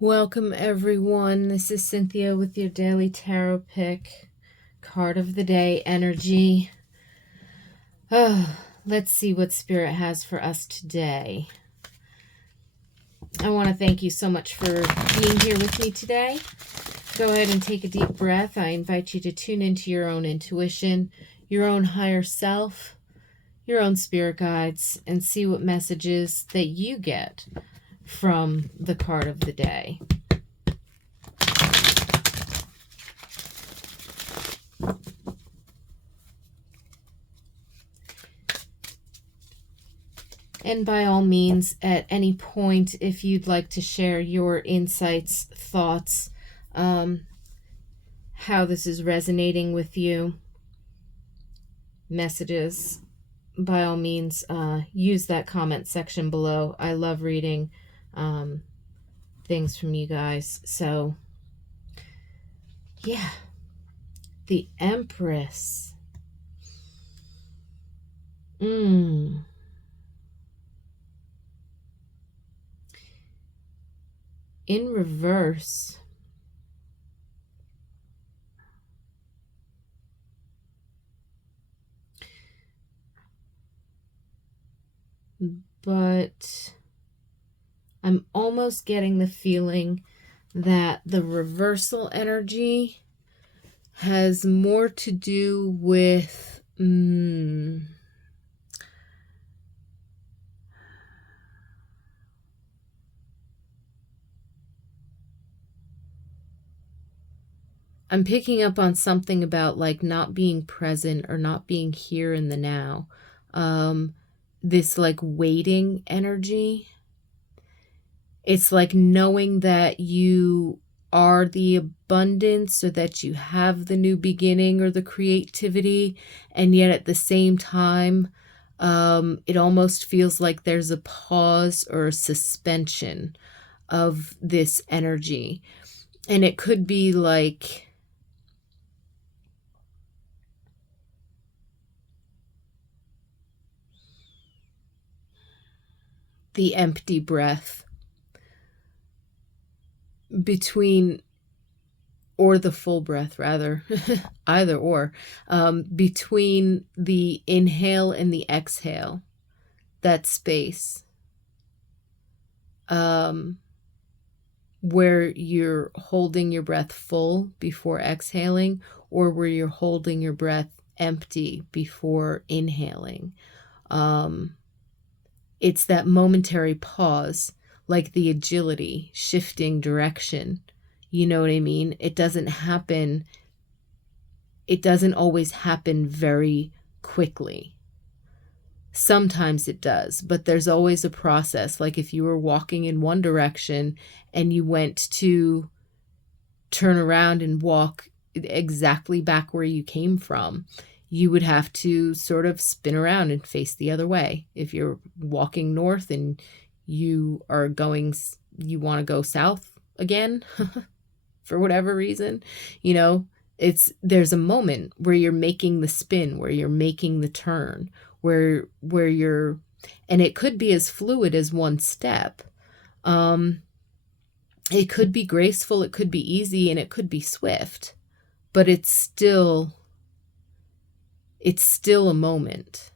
Welcome everyone. This is Cynthia with your daily tarot pick. Card of the day energy. Let's see what Spirit has for us today. I want to thank you so much for being here with me today. Go ahead and take a deep breath. I invite you to tune into your own intuition, your own higher self, your own spirit guides, and see what messages that you get from the card of the day. And by all means, at any point, if you'd like to share your insights, thoughts, how this is resonating with you, messages, by all means, use that comment section below. I love reading things from you guys. So, yeah, the Empress. In reverse. But I'm almost getting the feeling that the reversal energy has more to do with I'm picking up on something about like not being present or not being here in the now. This like waiting energy. It's like knowing that you are the abundance or that you have the new beginning or the creativity, and yet at the same time, it almost feels like there's a pause or a suspension of this energy. And it could be like the empty breath between, or the full breath rather, either or, between the inhale and the exhale, that space, where you're holding your breath full before exhaling, or where you're holding your breath empty before inhaling. It's that momentary pause, like the agility, shifting direction. You know what I mean? It doesn't happen. It doesn't always happen very quickly. Sometimes it does, but there's always a process. Like if you were walking in one direction and you went to turn around and walk exactly back where you came from, you would have to sort of spin around and face the other way. If you're walking north and you want to go south again for whatever reason, there's a moment where you're making the spin, where you're making the turn, where you're, and it could be as fluid as one step. It could be graceful, it could be easy, and it could be swift, but it's still a moment.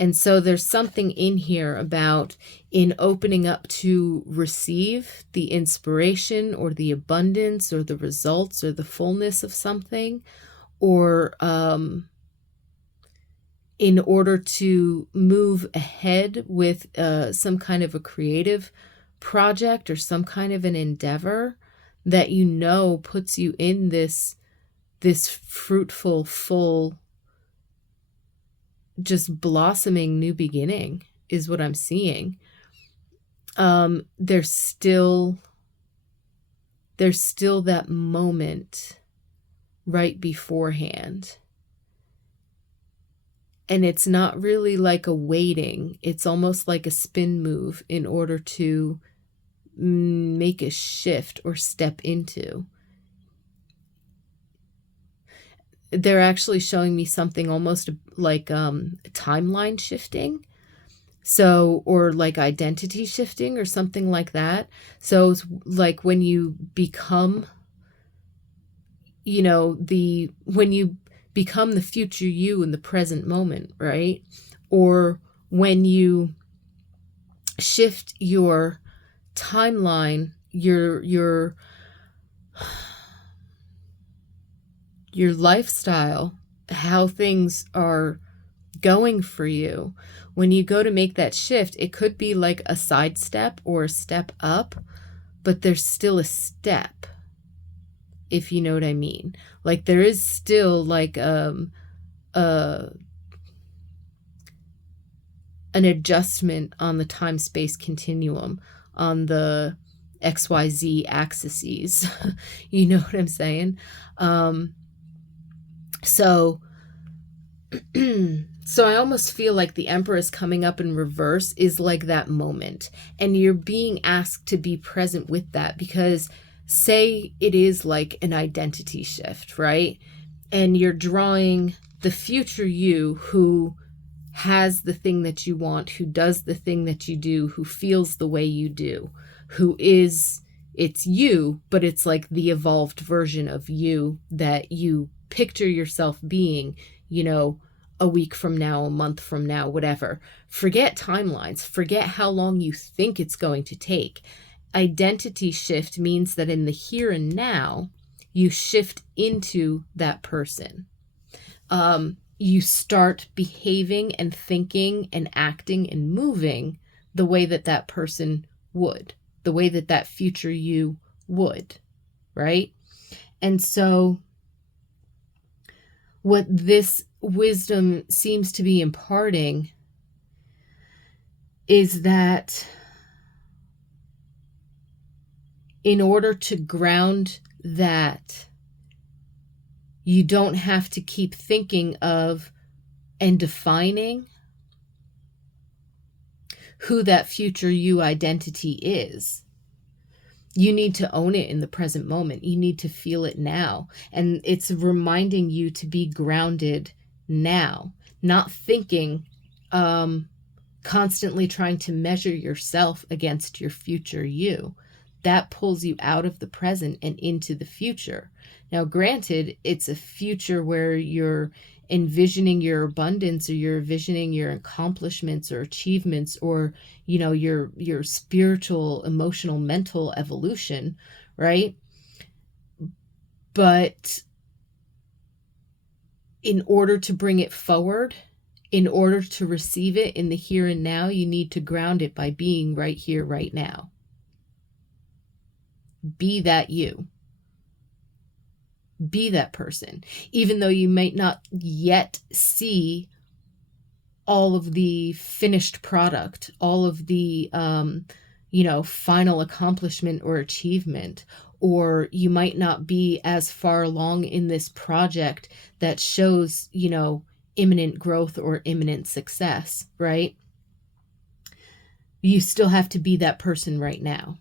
And so there's something in here about in opening up to receive the inspiration or the abundance or the results or the fullness of something, or in order to move ahead with some kind of a creative project or some kind of an endeavor that puts you in this fruitful, full, just blossoming new beginning is what I'm seeing. There's still that moment right beforehand. And it's not really like a waiting. It's almost like a spin move in order to make a shift or step into. They're actually showing me something almost like timeline shifting. So, or like identity shifting or something like that. So it's like when you become, when you become the future you in the present moment, right? Or when you shift your timeline, your lifestyle, how things are going for you. When you go to make that shift, it could be like a sidestep or a step up, but there's still a step, if you know what I mean. Like there is still like a an adjustment on the time space continuum, on the XYZ axes. You know what I'm saying? Um, so so I almost feel like the Empress coming up in reverse is like that moment. And you're being asked to be present with that because say it is like an identity shift, right? And you're drawing the future you who has the thing that you want, who does the thing that you do, who feels the way you do, who is, it's you, but it's like the evolved version of you that you picture yourself being, a week from now, a month from now, whatever. Forget timelines, forget how long you think it's going to take. Identity shift means that in the here and now, you shift into that person. You start behaving and thinking and acting and moving the way that that person would, the way that that future you would, right? And so what this wisdom seems to be imparting is that in order to ground that, you don't have to keep thinking of and defining who that future you identity is. You need to own it in the present moment. You need to feel it now. And it's reminding you to be grounded now, not thinking, constantly trying to measure yourself against your future you. That pulls you out of the present and into the future. Now, granted, it's a future where you're envisioning your abundance or you're envisioning your accomplishments or achievements or, your spiritual, emotional, mental evolution, right? But in order to bring it forward, in order to receive it in the here and now, you need to ground it by being right here, right now. Be that you. Be that person. Even though you might not yet see all of the finished product, all of the, final accomplishment or achievement, or you might not be as far along in this project that shows, imminent growth or imminent success, right? You still have to be that person right now.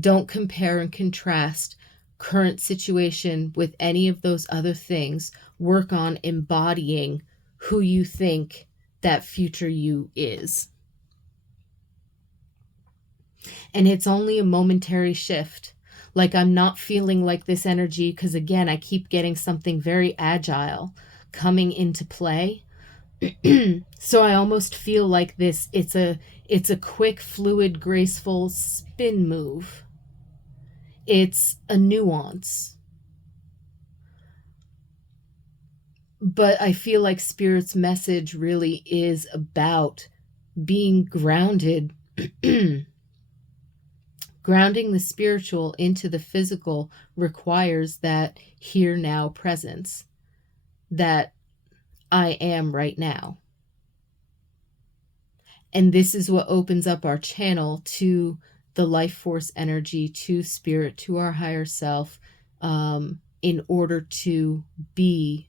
Don't compare and contrast current situation with any of those other things. Work on embodying who you think that future you is. And it's only a momentary shift. Like I'm not feeling like this energy because again, I keep getting something very agile coming into play. So I almost feel like this, it's a quick, fluid, graceful spin move. It's a nuance. But I feel like Spirit's message really is about being grounded, grounding the spiritual into the physical requires that here now presence, that I am right now. And this is what opens up our channel to the life force energy, to spirit, to our higher self, in order to be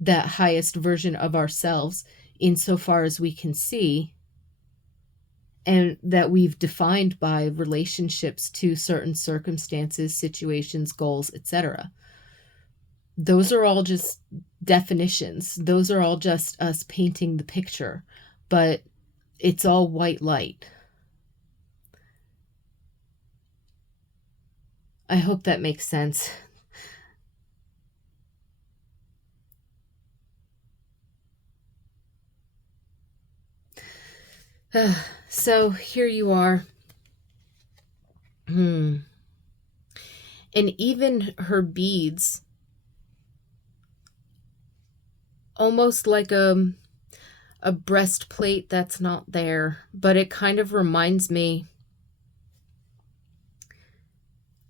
that highest version of ourselves insofar as we can see, and that we've defined by relationships to certain circumstances, situations, goals, etc. Those are all just definitions. Those are all just us painting the picture, but it's all white light. I hope that makes sense. So here you are. And even her beads, almost like a breastplate that's not there, but it kind of reminds me,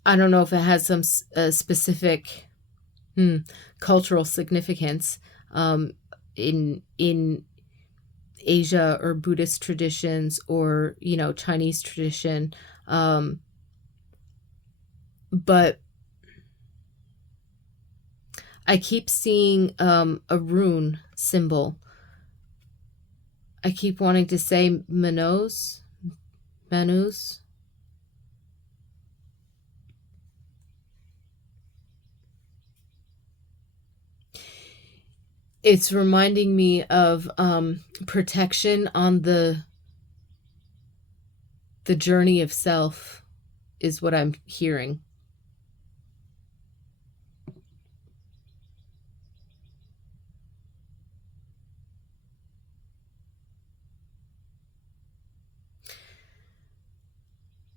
I don't know if it has some specific cultural significance in Asia or Buddhist traditions or, Chinese tradition. But I keep seeing a rune symbol. I keep wanting to say Manus. It's reminding me of protection on the journey of self is what I'm hearing.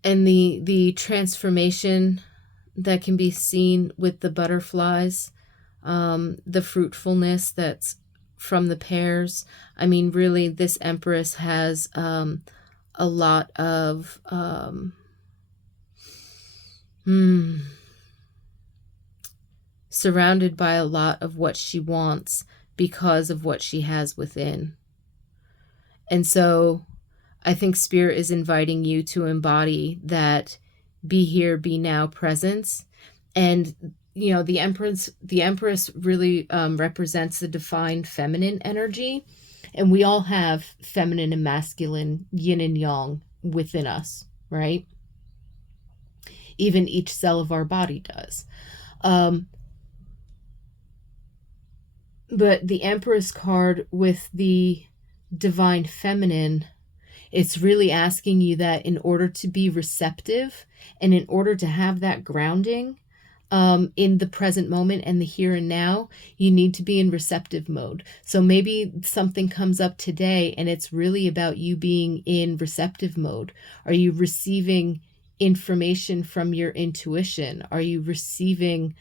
And the transformation that can be seen with the butterflies, the fruitfulness that's from the pears. I mean, really, this Empress has a lot of surrounded by a lot of what she wants because of what she has within. And so I think Spirit is inviting you to embody that be here, be now presence. And, the Empress really represents the divine feminine energy. And we all have feminine and masculine, yin and yang within us, right? Even each cell of our body does. But the Empress card with the divine feminine, it's really asking you that in order to be receptive and in order to have that grounding in the present moment and the here and now, you need to be in receptive mode. So maybe something comes up today and it's really about you being in receptive mode. Are you receiving information from your intuition? Are you receiving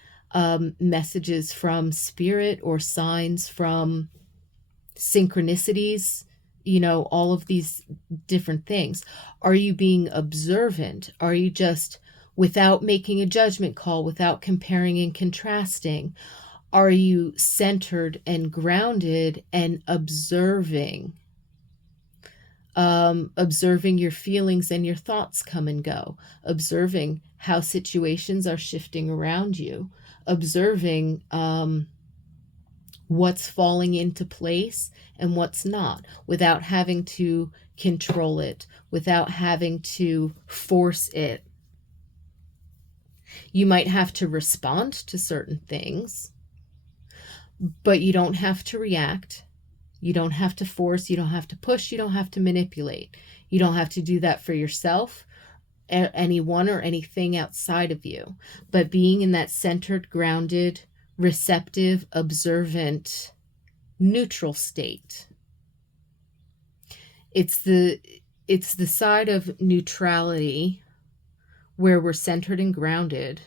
messages from spirit or signs from synchronicities? All of these different things. Are you being observant? Are you just, without making a judgment call, without comparing and contrasting, are you centered and grounded and observing? Observing your feelings and your thoughts come and go, observing how situations are shifting around you, observing what's falling into place and what's not, without having to control it, without having to force it. You might have to respond to certain things, but you don't have to react. You don't have to force. You don't have to push. You don't have to manipulate. You don't have to do that for yourself, anyone, or anything outside of you. But being in that centered, grounded, receptive, observant, neutral state. It's the side of neutrality where we're centered and grounded,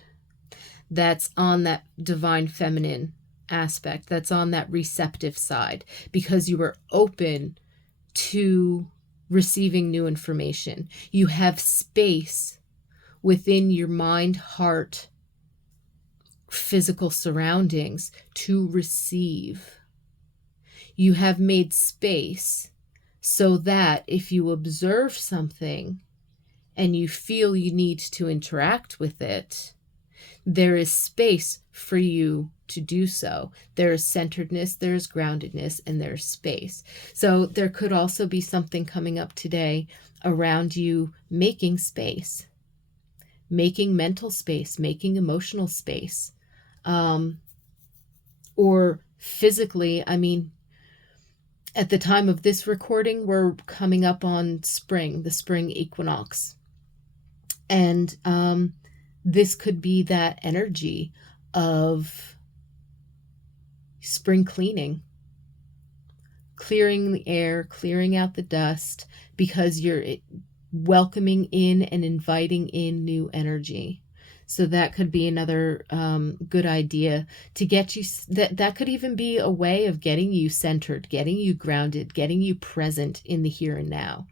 that's on that divine feminine aspect, that's on that receptive side, because you are open to receiving new information. You have space within your mind, heart, physical surroundings to receive. You have made space so that if you observe something and you feel you need to interact with it, there is space for you to do so. There's centeredness, there's groundedness, and there's space. So there could also be something coming up today around you making space, making mental space, making emotional space, or physically. I mean, at the time of this recording, we're coming up on spring, the spring equinox. And this could be that energy of spring cleaning, clearing the air, clearing out the dust, because you're welcoming in and inviting in new energy. So that could be another good idea to get you, that could even be a way of getting you centered, getting you grounded, getting you present in the here and now.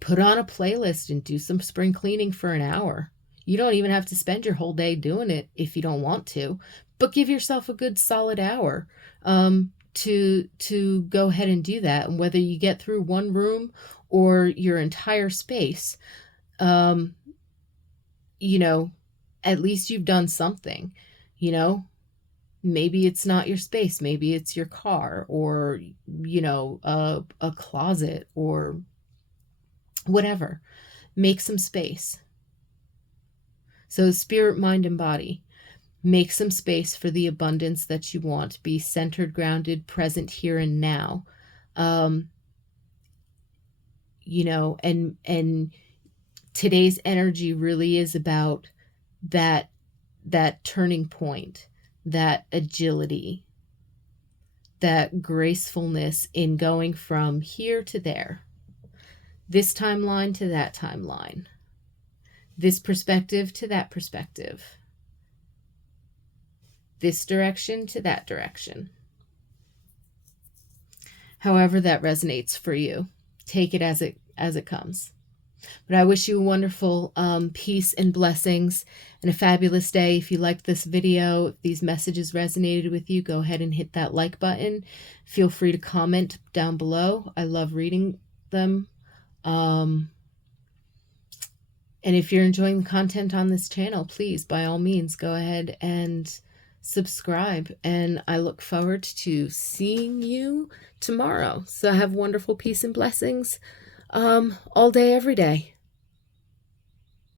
Put on a playlist and do some spring cleaning for an hour. You don't even have to spend your whole day doing it if you don't want to, but give yourself a good solid hour to go ahead and do that. And whether you get through one room or your entire space, you know, at least you've done something. You know, maybe it's not your space, maybe it's your car, or, you know, a closet, or whatever. Make some space. So spirit, mind, and body. Make some space for the abundance that you want. Be centered, grounded, present here and now. You know, and today's energy really is about that turning point, that agility, that gracefulness in going from here to there, this timeline to that timeline, this perspective to that perspective, this direction to that direction. However that resonates for you, take it as it comes. But I wish you a wonderful peace and blessings and a fabulous day. If you liked this video, if these messages resonated with you, go ahead and hit that like button. Feel free to comment down below. I love reading them. And if you're enjoying the content on this channel, please, by all means, go ahead and subscribe. And I look forward to seeing you tomorrow. So have wonderful peace and blessings all day, every day.